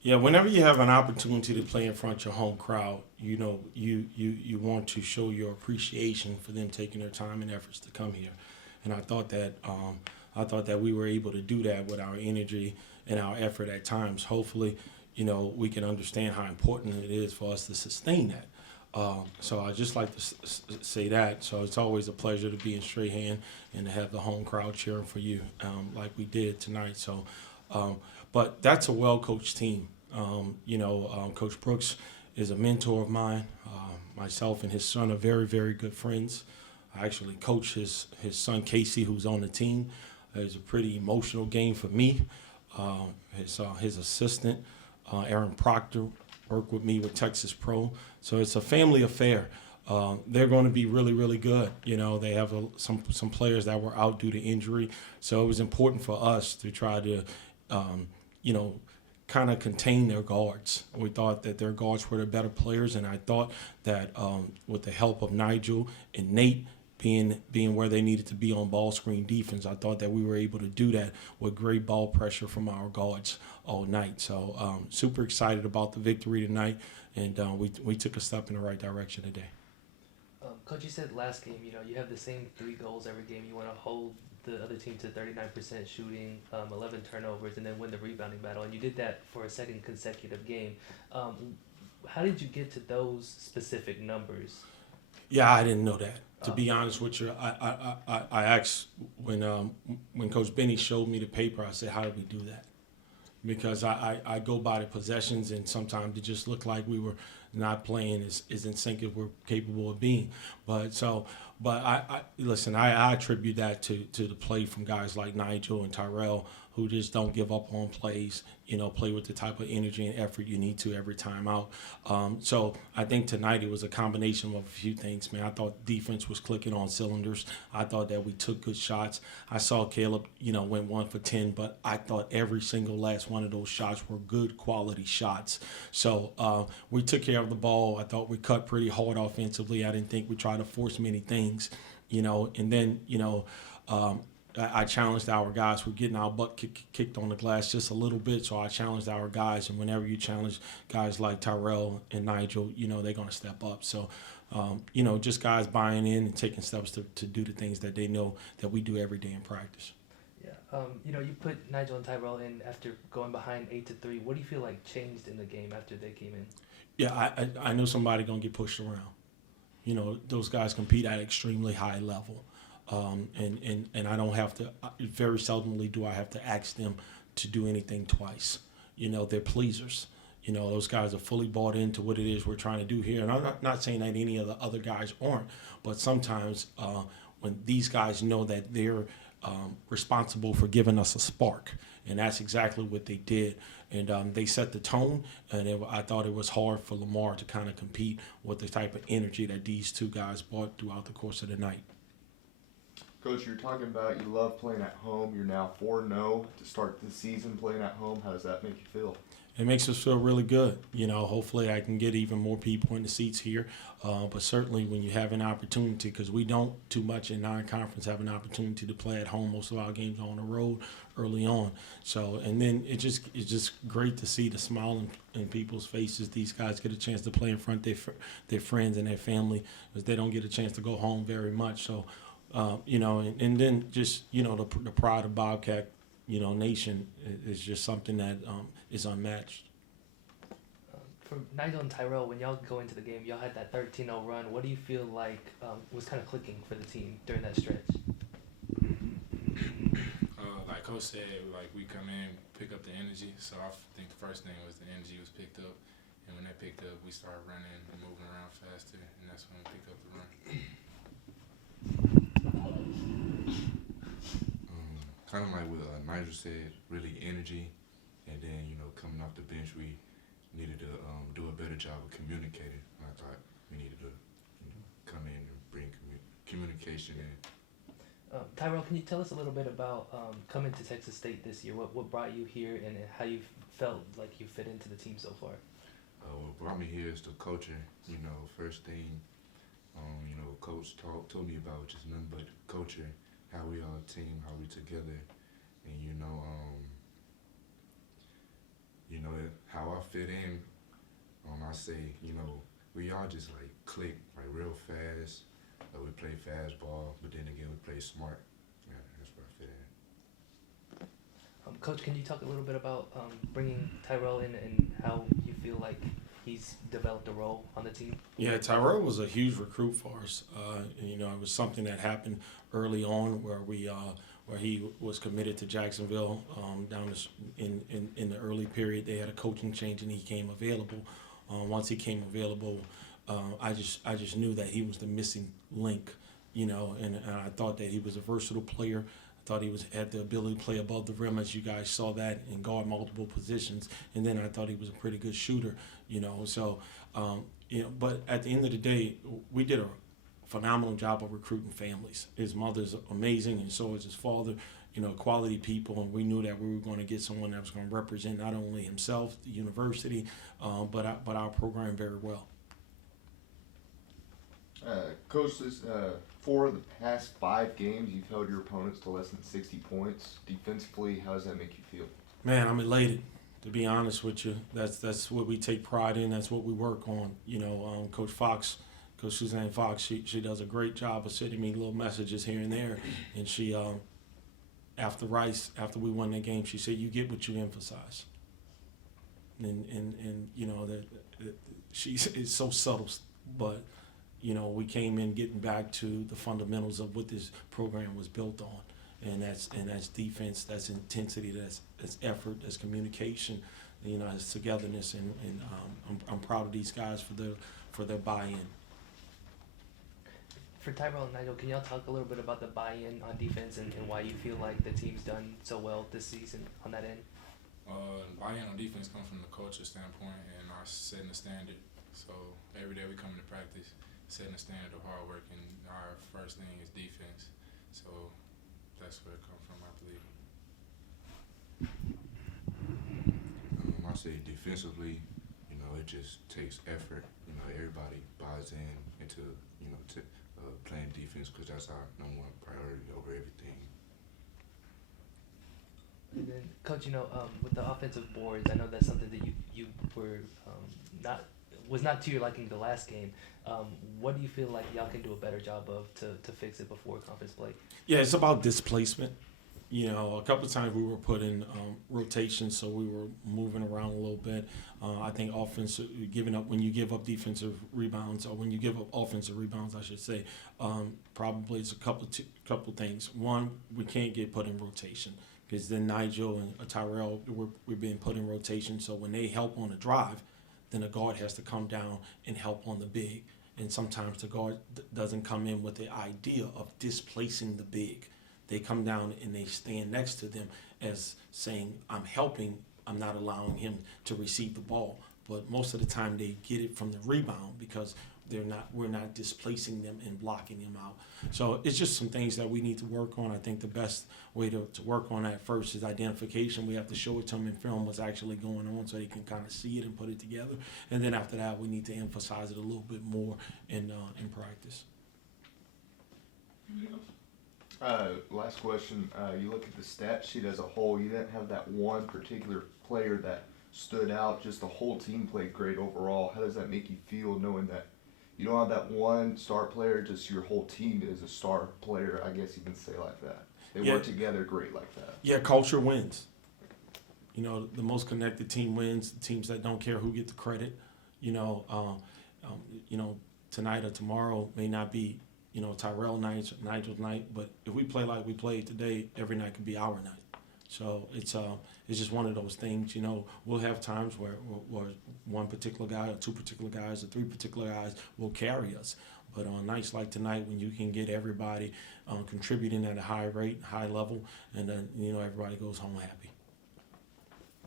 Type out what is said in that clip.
Yeah, whenever you have an opportunity to play in front of your home crowd, you want to show your appreciation for them taking their time and efforts to come here. And I thought that we were able to do that with our energy and our effort at times. Hopefully, we can understand how important it is for us to sustain that. So I just like to say that. So it's always a pleasure to be in Strahan and to have the home crowd cheering for you, like we did tonight. So, but that's a well-coached team. Coach Brooks is a mentor of mine. Myself and his son are very, very good friends. I actually coach his son Casey, who's on the team. It's a pretty emotional game for me. His assistant, Aaron Proctor, worked with me with Texas Pro. So it's a family affair. They're going to be really, really good. They have some players that were out due to injury. So it was important for us to try to, you know, kind of contain their guards. We thought that their guards were the better players, and I thought that with the help of Nigel and Nate being where they needed to be on ball screen defense, I thought that we were able to do that with great ball pressure from our guards all night. So super excited about the victory tonight, and we took a step in the right direction today. Coach, you said last game, you have the same three goals every game. You want to hold the other team to 39% shooting, 11 turnovers, and then win the rebounding battle. And you did that for a second consecutive game. Um, how did you get to those specific numbers? Yeah, I didn't know that. To be Yeah. honest with you, I asked when Coach Benny showed me the paper. I said, "How did we do that?" Because I go by the possessions, and sometimes it just looked like we were not playing as in sync as we're capable of being. But listen, I attribute that to the play from guys like Nigel and Tyrel, who just don't give up on plays. Play with the type of energy and effort you need to every time out. So I think tonight it was a combination of a few things, man. I thought defense was clicking on cylinders. I thought that we took good shots. I saw Caleb, went 1 for 10, but I thought every single last one of those shots were good quality shots. So we took care of the ball. I thought we cut pretty hard offensively. I didn't think we tried to force many things, and then, I challenged our guys. We're getting our butt kicked on the glass just a little bit, so I challenged our guys. And whenever you challenge guys like Tyrell and Nigel, they're going to step up. So, just guys buying in and taking steps to do the things that they know that we do every day in practice. Yeah. You put Nigel and Tyrell in after going behind 8-3. What do you feel like changed in the game after they came in? Yeah, I know somebody going to get pushed around. Those guys compete at extremely high level. And I don't have to, very seldomly do I have to ask them to do anything twice. They're pleasers. Those guys are fully bought into what it is we're trying to do here. And I'm not saying that any of the other guys aren't, but sometimes when these guys know that they're responsible for giving us a spark, and that's exactly what they did. And they set the tone, and I thought it was hard for Lamar to kind of compete with the type of energy that these two guys brought throughout the course of the night. Coach, you're talking about you love playing at home. You're now 4-0 to start the season playing at home. How does that make you feel? It makes us feel really good. Hopefully I can get even more people in the seats here. But certainly when you have an opportunity, because we don't too much in non-conference have an opportunity to play at home. Most of our games are on the road early on. So, and then it's just great to see the smile in people's faces. These guys get a chance to play in front of their friends and their family, because they don't get a chance to go home very much. So, and then just, the pride of Bobcat, nation is just something that is unmatched. For Nigel and Tyrell, when y'all go into the game, y'all had that 13-0 run. What do you feel like was kind of clicking for the team during that stretch? Like Coach said, like we come in, pick up the energy. So I think the first thing was the energy was picked up, and when that picked up, we started running and moving around faster, and that's when we picked up the run. Kind of like what Nigel said, really energy, and then coming off the bench, we needed to do a better job of communicating. I thought we needed to come in and bring communication in. Tyrell, can you tell us a little bit about coming to Texas State this year? What brought you here, and how you felt like you fit into the team so far? What brought me here is the culture. First thing, Coach told me about, which is nothing but culture, how we are a team, how we together, and how I fit in, I say, we all just like click like real fast. We play fastball, but then again we play smart. Yeah, that's where I fit in. Coach, can you talk a little bit about bringing Tyrel in and how you feel like he's developed a role on the team? Yeah, Tyrell was a huge recruit for us. It was something that happened early on where where he was committed to Jacksonville in the early period. They had a coaching change and he came available. Once he came available, I just knew that he was the missing link, and I thought that he was a versatile player. I thought he had the ability to play above the rim, as you guys saw that, and guard multiple positions. And then I thought he was a pretty good shooter, So, but at the end of the day, we did a phenomenal job of recruiting families. His mother's amazing, and so is his father. Quality people, and we knew that we were going to get someone that was going to represent not only himself, the university, but our program very well. Coach, for the past 5 games, you've held your opponents to less than 60 points. Defensively, how does that make you feel? Man, I'm elated. To be honest with you, that's what we take pride in. That's what we work on. Coach Suzanne Fox, she does a great job of sending me little messages here and there, and she after we won that game, she said, "You get what you emphasize." And it's so subtle, but we came in getting back to the fundamentals of what this program was built on, and that's defense, that's intensity, that's effort, that's communication, that's togetherness, and I'm proud of these guys for their buy-in. For Tyrel and Nighael, can y'all talk a little bit about the buy-in on defense and why you feel like the team's done so well this season on that end? Buy-in on defense comes from the culture standpoint and our setting the standard. So every day we come into practice, setting the standard of hard work, and our first thing is defense. So that's where it comes from, I believe. I say defensively, it just takes effort. Everybody buys in into, playing defense because that's our number one priority over everything. And then, Coach, with the offensive boards, I know that's something that you were was not to your liking the last game. What do you feel like y'all can do a better job of to fix it before conference play? Yeah, it's about displacement. A couple of times we were put in rotation, so we were moving around a little bit. I think when you give up defensive rebounds, or when you give up offensive rebounds, I should say, probably it's a couple things. One, we can't get put in rotation because then Nighael and Tyrel, we're being put in rotation. So when they help on a drive, then a guard has to come down and help on the big. And sometimes the guard doesn't come in with the idea of displacing the big. They come down and they stand next to them as saying, "I'm helping, I'm not allowing him to receive the ball." But most of the time they get it from the rebound because we're not displacing them and blocking them out. So it's just some things that we need to work on. I think the best way to work on that first is identification. We have to show it to them in film what's actually going on so they can kind of see it and put it together. And then after that, we need to emphasize it a little bit more in practice. Last question. You look at the stat sheet as a whole, you didn't have that one particular player that stood out. Just the whole team played great overall. How does that make you feel knowing that you don't have that one star player, just your whole team is a star player, I guess you can say like that. They work together great like that. Yeah, culture wins. The most connected team wins. The teams that don't care who get the credit. Tonight or tomorrow may not be Tyrel night, Nigel's night, but if we play like we played today, every night can be our night. So it's just one of those things. We'll have times where one particular guy or two particular guys or three particular guys will carry us. But on nights like tonight, when you can get everybody contributing at a high rate, high level, and then everybody goes home happy.